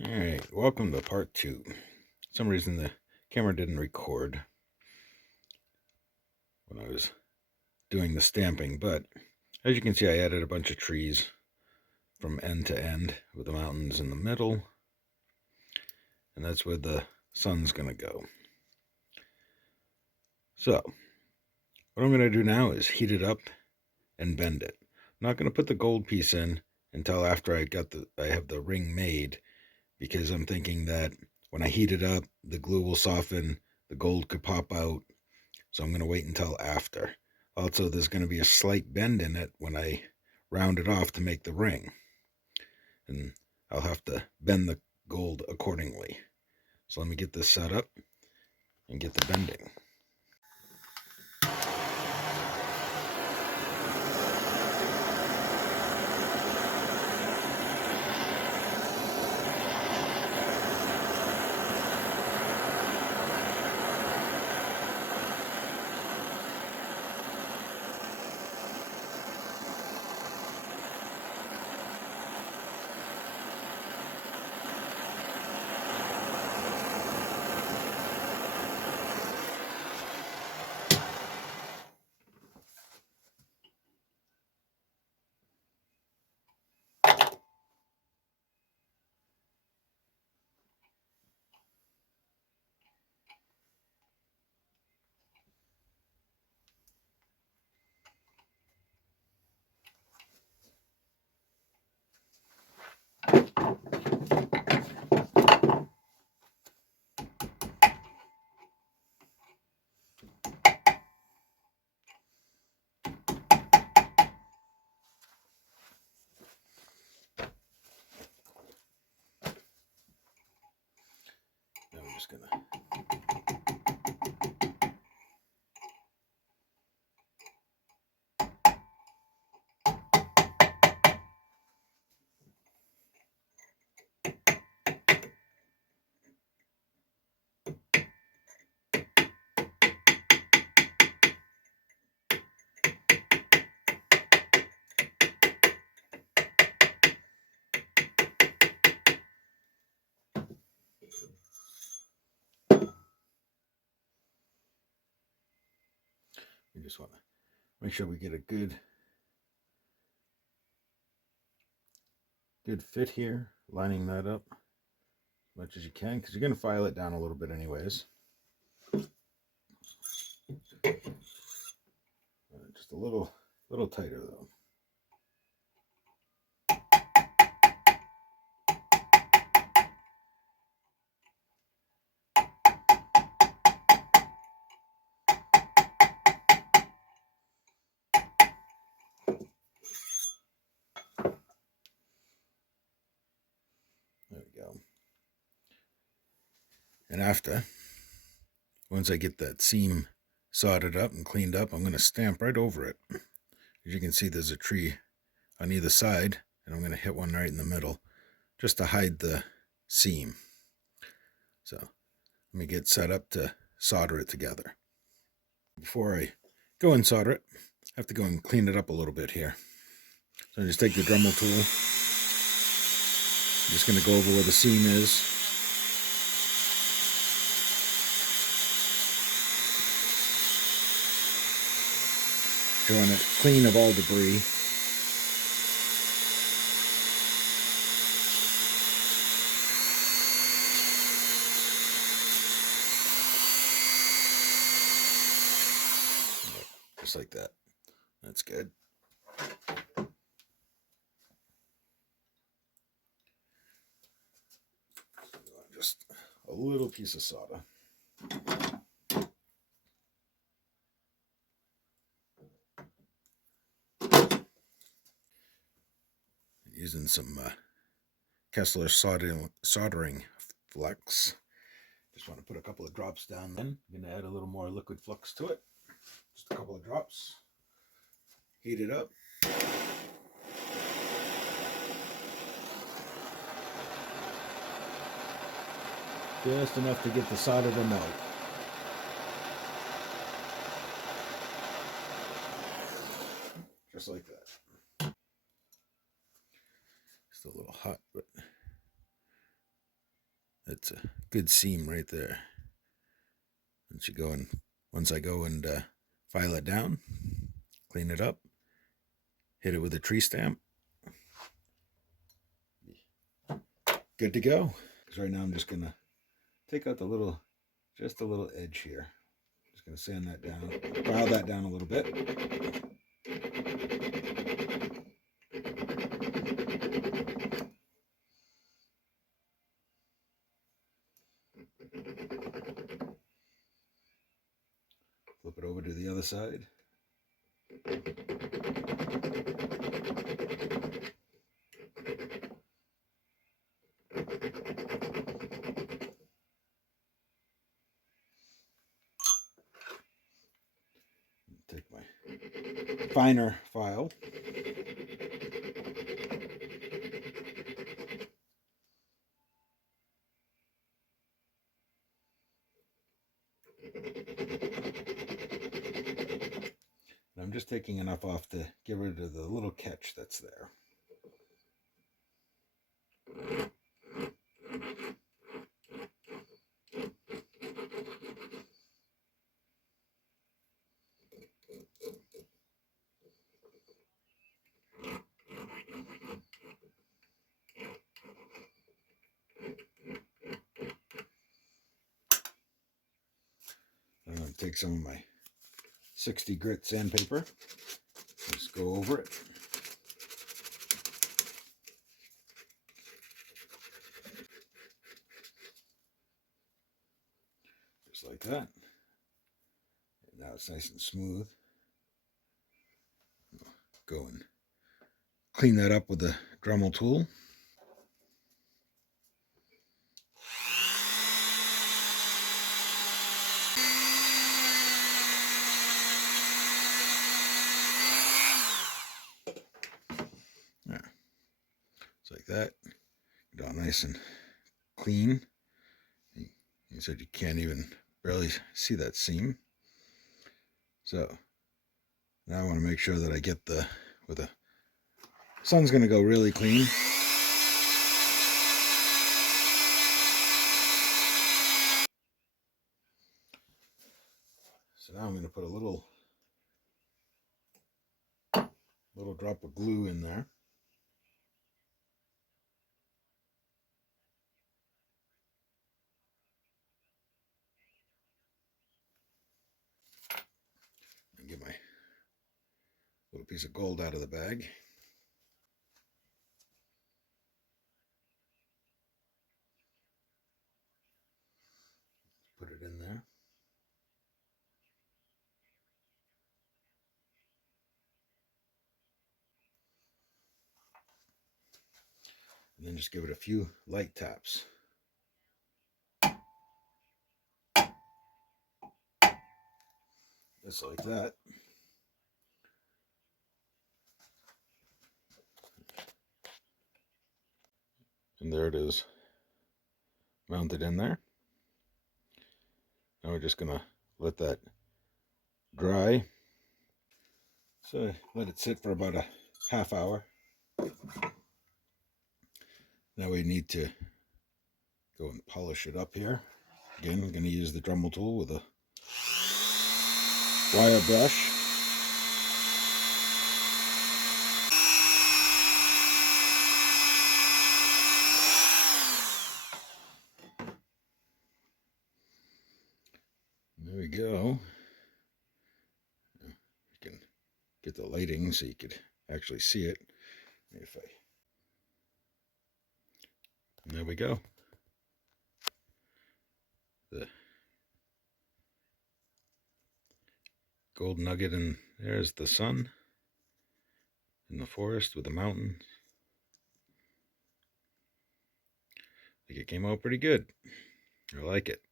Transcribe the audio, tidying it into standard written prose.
Alright, welcome to part 2. For some reason the camera didn't record when I was doing the stamping, but as you can see I added a bunch of trees from end to end with the mountains in the middle, and that's where the sun's going to go. So, what I'm going to do now is heat it up and bend it. I'm not going to put the gold piece in until after I have the ring made, because I'm thinking that when I heat it up, the glue will soften, the gold could pop out, so I'm going to wait until after. Also, there's going to be a slight bend in it when I round it off to make the ring, and I'll have to bend the gold accordingly. So let me get this set up and get the bending. Now I'm just going to want to make sure we get a good fit here, lining that up as much as you can, because you're going to file it down a little bit anyways. Just a little tighter though. There we go. And after, once I get that seam soldered up and cleaned up, I'm going to stamp right over it. As you can see, there's a tree on either side, and I'm going to hit one right in the middle just to hide the seam. So let me get set up to solder it together. Before I go and solder it, I have to go and clean it up a little bit here. So I just take the Dremel tool. I'm just going to go over where the seam is. Drawing it clean of all debris. Just like that. That's good. Just a little piece of solder. Using some Kessler soldering flux. Just want to put a couple of drops down. Then I'm going to add a little more liquid flux to it. Just a couple of drops. Heat it up. Just enough to get the solder to melt. Just like that. Still a little hot, but That's a good seam right there. Once I go and file it down, clean it up, hit it with a tree stamp, good to go. Because right now I'm just gonna take out just a little edge here. Just gonna sand that down, file that down a little bit. Flip it over to the other side. Take my finer file. And I'm just taking enough off to get rid of the little catch that's there. I'm going to take some of my 60 grit sandpaper, just go over it. Just like that. And now it's nice and smooth. Go and clean that up with the Dremel tool. Yeah. Just like that. Get all nice and clean. You said you can't even barely see that seam. So now I want to make sure that I get where the sun's going to go really clean. So now I'm going to put a little drop of glue in there. And get my little piece of gold out of the bag. Put it in there. And then just give it a few light taps. Just like that. And there it is, mounted in there. Now we're just gonna let that dry. So let it sit for about a half hour. Now we need to go and polish it up here. Again, I'm gonna use the Dremel tool with a wire brush. There we go. You can get the lighting so you could actually see it. There we go. The gold nugget, and there's the sun in the forest with the mountains. I think it came out pretty good. I like it.